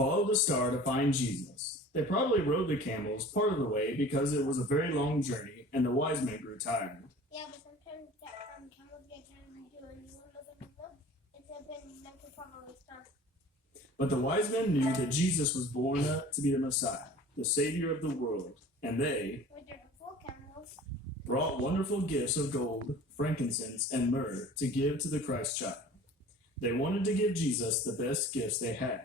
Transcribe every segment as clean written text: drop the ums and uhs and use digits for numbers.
followed the star to find Jesus. They probably rode the camels part of the way because it was a very long journey and the wise men grew tired. Yeah, but sometimes camels get tired too, and you want to look at the road. It's a bit like to follow the star. But the wise men knew that Jesus was born to be the Messiah, the Savior of the world, and they, with their full camels, brought wonderful gifts of gold, frankincense, and myrrh to give to the Christ child. They wanted to give Jesus the best gifts they had.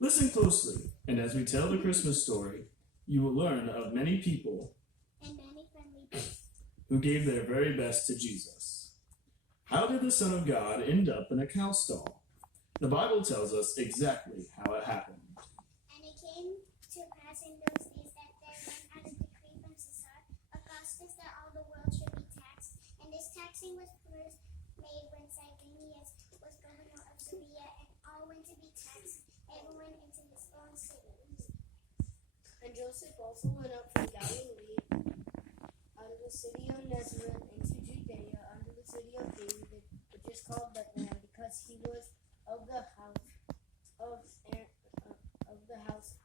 Listen closely, and as we tell the Christmas story, you will learn of many people and many friendly people who gave their very best to Jesus. How did the Son of God end up in a cow stall? The Bible tells us exactly how it happened. And it came to pass in those days that there went out a decree from Caesar Augustus that all the world should be taxed. And this taxing was first made when Cyrenius was governor of Syria, and all went to be taxed, everyone into his own city. And Joseph also went up from Galilee, out of the city of Nazareth, into Judea, under the city of David, which is called Bethlehem, because he was of the house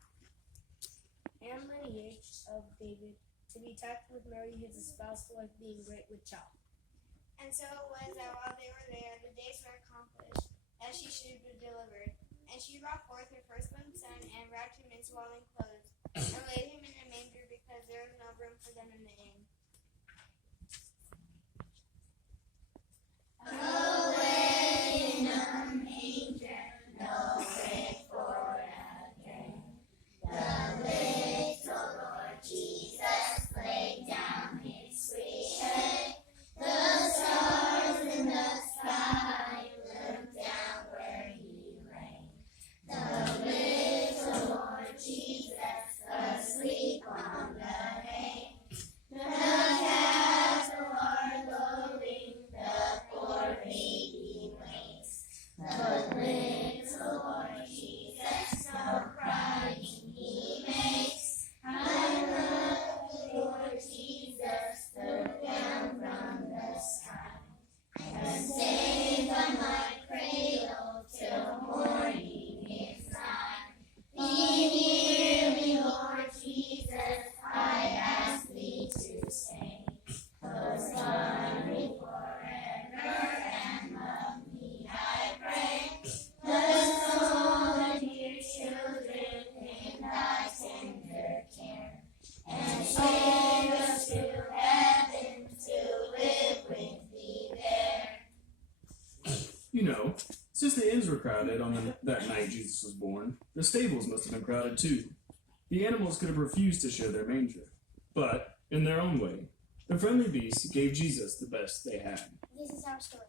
and lineage of David, to be taxed with Mary his espoused wife, being great with child. And so it was that while they were there, the days were accomplished, that she should be delivered. And she brought forth her firstborn son, and wrapped him in swaddling clothes, and laid him in a manger, because there was no room for them in the inn. You know, since the inns were crowded on that night Jesus was born, the stables must have been crowded too. The animals could have refused to share their manger. But, in their own way, the friendly beasts gave Jesus the best they had. This is our story.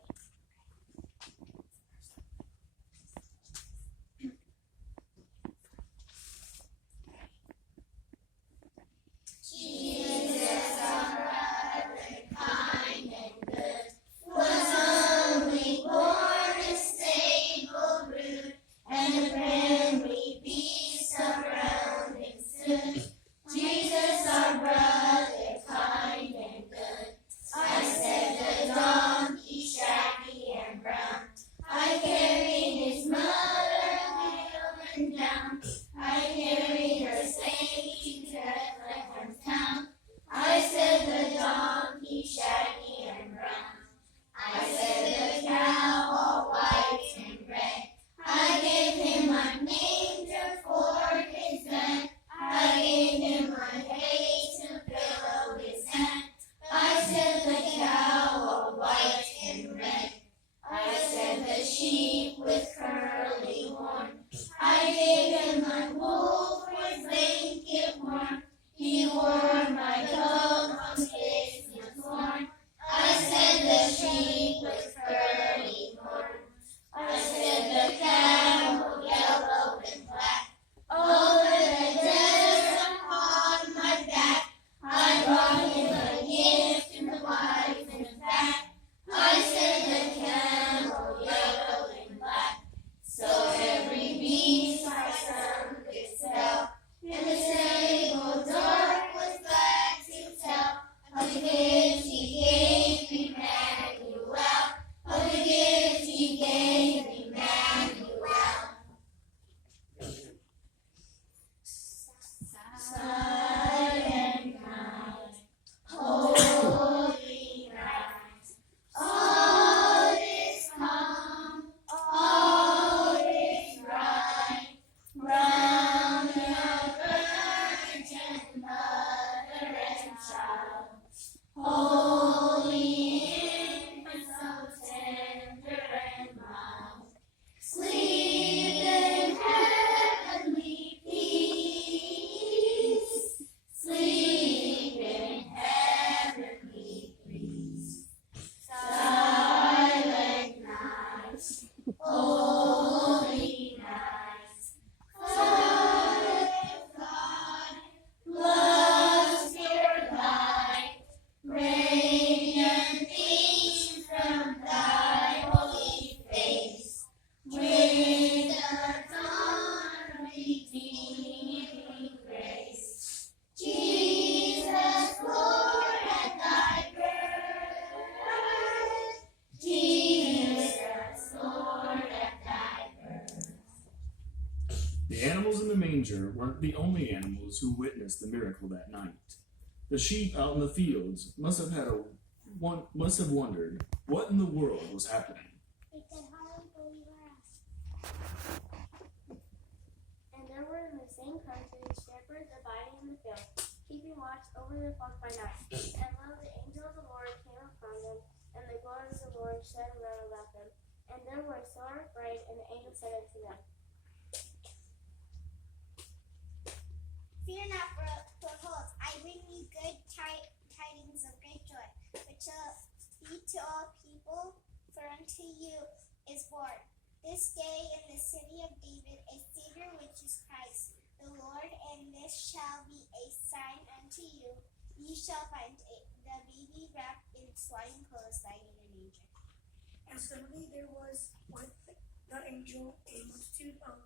The animals in the manger weren't the only animals who witnessed the miracle that night. The sheep out in the fields must have wondered what in the world was happening. They could hardly believe our eyes. And there were in the same country shepherds abiding in the field, keeping watch over their flock by night. And lo, the angel of the Lord came upon them, and the glory of the Lord shed around about them. And they were sore afraid, and the angel said unto them, Fear not, for behold, I bring you good tidings of great joy, which shall be to all people, for unto you is born this day in the city of David a Savior, which is Christ the Lord. And this shall be a sign unto you: ye shall find the baby wrapped in swaddling clothes, lying in a manger. And suddenly there was with the angel a multitude of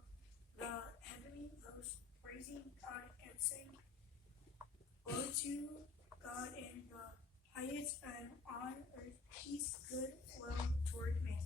the heavenly host, praising God and saying, Glory to God in the highest, and on earth peace, good will toward men.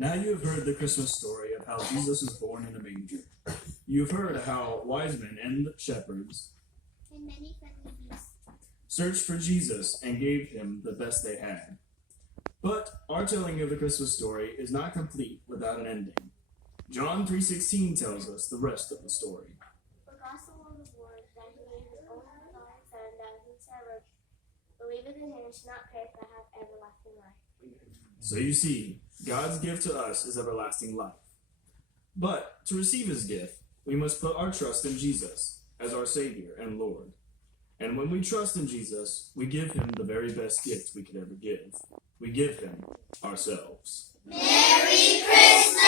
Now you have heard the Christmas story of how Jesus was born in a manger. You have heard how wise men and shepherds And many friendly beasts. searched for Jesus and gave him the best they had. But our telling of the Christmas story is not complete without an ending. John 3:16 tells us the rest of the story. The gospel of the Lord, that he gave his only begotten Son, that whosoever believeth in him should not perish but have everlasting life. So you see, God's gift to us is everlasting life. But to receive his gift, we must put our trust in Jesus as our Savior and Lord. And when we trust in Jesus, we give him the very best gift we could ever give. We give him ourselves. Merry Christmas!